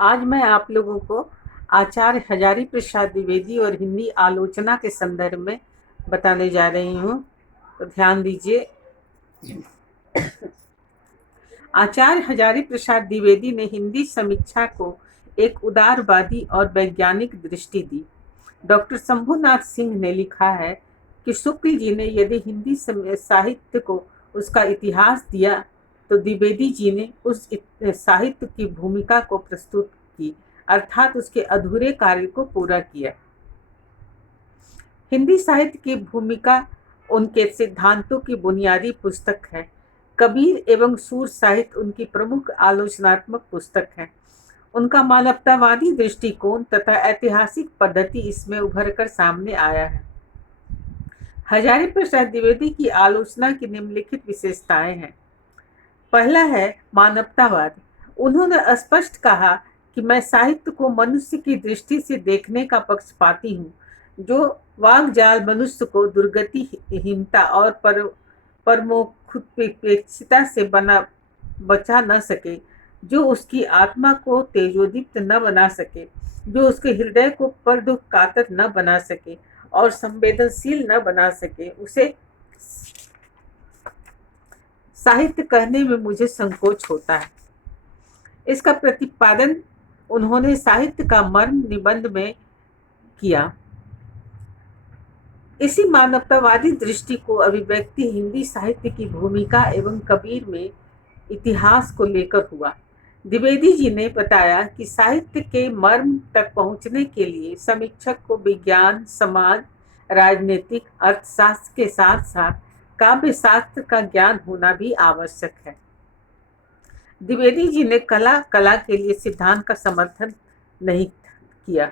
आज मैं आप लोगों को आचार्य हजारी प्रसाद द्विवेदी और हिंदी आलोचना के संदर्भ में बताने जा रही हूँ, तो ध्यान दीजिए। आचार्य हजारी प्रसाद द्विवेदी ने हिंदी समीक्षा को एक उदारवादी और वैज्ञानिक दृष्टि दी। डॉक्टर शंभुनाथ सिंह ने लिखा है कि शुक्ल जी ने यदि हिंदी साहित्य को उसका इतिहास दिया तो द्विवेदी जी ने उस साहित्य की भूमिका को प्रस्तुत की, अर्थात उसके अधूरे कार्य को पूरा किया। हिंदी साहित्य की भूमिका उनके सिद्धांतों की बुनियादी पुस्तक है। कबीर एवं सूर साहित्य उनकी प्रमुख आलोचनात्मक पुस्तक है। उनका मानवतावादी दृष्टिकोण तथा ऐतिहासिक पद्धति इसमें उभरकर सामने आया है। हजारी प्रसाद द्विवेदी की आलोचना की निम्नलिखित विशेषताएं हैं। पहला है मानवतावाद। उन्होंने स्पष्ट कहा कि मैं साहित्य को मनुष्य की दृष्टि से देखने का पक्षपाती हूँ, जो वाग्जाल मनुष्य को दुर्गति, हीनता और परमोक्षुपेक्षिता से बचा न सके, जो उसकी आत्मा को तेजोदीप्त न बना सके, जो उसके हृदय को पर दुख कातर न बना सके और संवेदनशील न बना सके, उसे साहित्य कहने में मुझे संकोच होता है। इसका प्रतिपादन उन्होंने साहित्य का मर्म निबंध में किया। इसी मानवतावादी दृष्टि को अभिव्यक्ति हिंदी साहित्य की भूमिका एवं कबीर में इतिहास को लेकर हुआ। द्विवेदी जी ने बताया कि साहित्य के मर्म तक पहुंचने के लिए समीक्षक को विज्ञान, समाज, राजनीतिक, अर्थशास्त्र के साथ साथ काव्य शास्त्र का ज्ञान होना भी आवश्यक है। द्विवेदी जी ने कला के लिए सिद्धांत का समर्थन नहीं किया।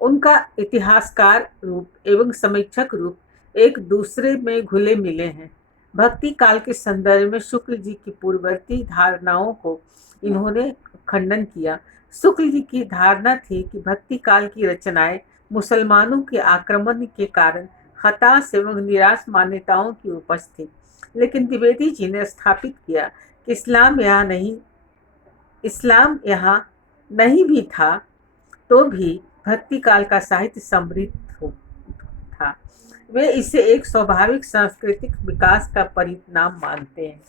उनका इतिहासकार रूप एवं समीक्षक रूप एक दूसरे में घुले मिले हैं। भक्ति काल के संदर्भ में शुक्ल जी की पूर्ववर्ती धारणाओं को इन्होंने खंडन किया। शुक्ल जी की धारणा थी कि भक्ति काल की रचनाएं मुसलमानों के आक्रमण के कारण हताश एवं निराश मान्यताओं की उपज थी, लेकिन द्विवेदी जी ने स्थापित किया कि इस्लाम यहाँ नहीं भी था तो भी भक्ति काल का साहित्य समृद्ध था। वे इसे एक स्वाभाविक सांस्कृतिक विकास का परिणाम मानते हैं।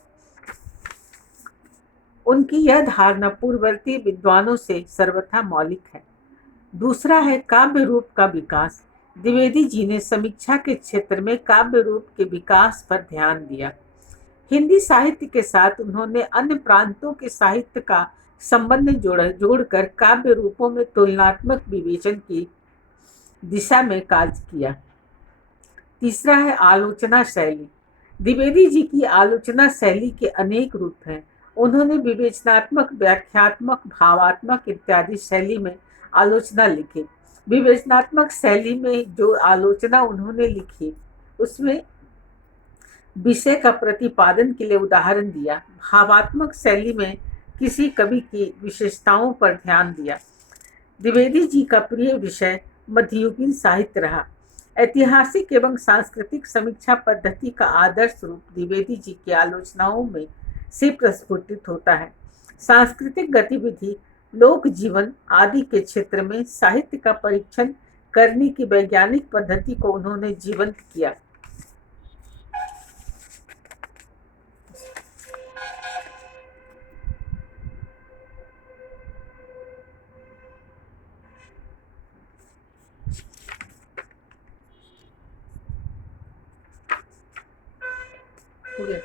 उनकी यह धारणा पूर्ववर्ती विद्वानों से सर्वथा मौलिक है। दूसरा है काव्य रूप का विकास। द्विवेदी जी ने समीक्षा के क्षेत्र में काव्य रूप के विकास पर ध्यान दिया। हिंदी साहित्य के साथ उन्होंने अन्य प्रांतों के साहित्य का संबंध जोड़कर काव्य रूपों में तुलनात्मक विवेचन की दिशा में कार्य किया। तीसरा है आलोचना शैली। द्विवेदी जी की आलोचना शैली के अनेक रूप हैं। उन्होंने विवेचनात्मक, व्याख्यात्मक, भावात्मक इत्यादि शैली में आलोचना लिखी। विवेचनात्मक शैली में जो आलोचना उन्होंने लिखी उसमें विषय का प्रतिपादन के लिए उदाहरण दिया। भावात्मक शैली में किसी कवि की विशेषताओं पर ध्यान दिया। द्विवेदी जी का प्रिय विषय मध्ययुगीन साहित्य रहा। ऐतिहासिक एवं सांस्कृतिक समीक्षा पद्धति का आदर्श रूप द्विवेदी जी की आलोचनाओं में से प्रस्फुटित होता है। सांस्कृतिक गतिविधि, लोक जीवन आदि के क्षेत्र में साहित्य का परीक्षण करने की वैज्ञानिक पद्धति को उन्होंने जीवंत किया। हो गया।